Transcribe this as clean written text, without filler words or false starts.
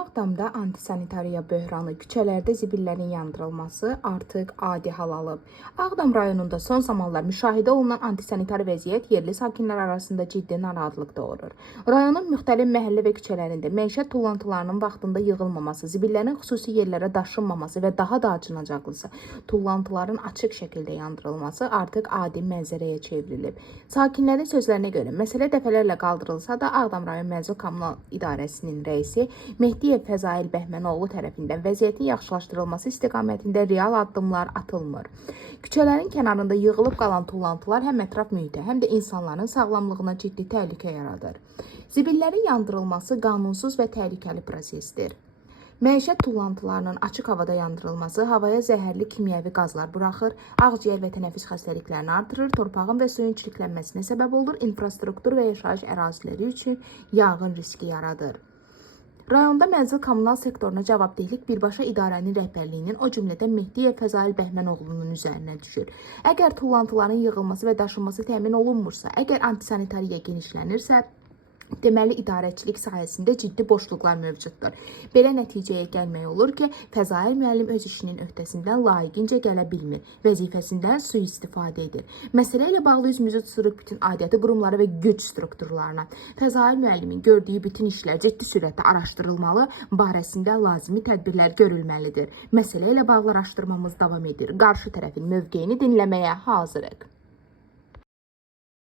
Ağdamda antisanitariya böhranı, küçələrdə zibillərin yandırılması artıq adi hal alıb. Ağdam rayonunda son zamanlar müşahidə olunan antisanitar vəziyyət yerli sakinlər arasında ciddi narahatlıq doğurur. Rayonun müxtəlif məhəllə və küçələrində məişət tullantılarının vaxtında yığılmaması, zibillərin xüsusi yerlərə daşınmaması və daha da acınacaqlısı, tullantıların açıq şəkildə yandırılması artıq adi mənzərəyə çevrilib. Sakinlərin sözlərinə görə, məsələ dəfələrlə qaldırılsa da Ağdam rayon Məzun Kommunal İdarəsinin rəisi Mehdiyev Fəzail Bəhmənoğlu tərəfindən vəziyyətin yaxşılaşdırılması istiqamətində real addımlar atılmır. Küçələrin kənarında yığılıb qalan tullantılar həm ətraf mühitə, həm də insanların sağlamlığına ciddi təhlükə yaradır. Zibillərin yandırılması qanunsuz və təhlükəli prosesdir. Məişət tullantılarının açıq havada yandırılması havaya zəhərli kimyəvi qazlar buraxır, ağciyər və tənəffüs xəstəliklərini artırır, torpağın və suyun çirklənməsinə səbəb olur, infrastruktur və yaşayış əraziləri üçün yanğın riski yaradır. Rayonda mənzil kommunal sektoruna cavabdehlik birbaşa idarənin rəhbərliyinin, o cümlədən Mehdiyev Fəzail Bəhmənoğlunun üzərinə düşür. Əgər tullantıların yığılması və daşınması təmin olunmursa, əgər antisanitariya genişlənirsə, deməli idarəçilik sahəsində ciddi boşluqlar mövcuddur. Belə nəticəyə gəlmək olur ki, Fəzail müəllim öz işinin öhdəsindən layiqincə gələ bilmir, vəzifəsindən sui-istifadə edir. Məsələ ilə bağlı üzümüzü tuturuq bütün aidiyyatı qurumları və güc strukturlarına. Fəzail müəllimin gördüyü bütün işlər ciddi sürətdə araşdırılmalı, barəsində lazımi tədbirlər görülməlidir. Məsələ ilə bağlı araşdırmamız davam edir. Qarşı tərəfin mövqeyini dinləməyə hazırıq.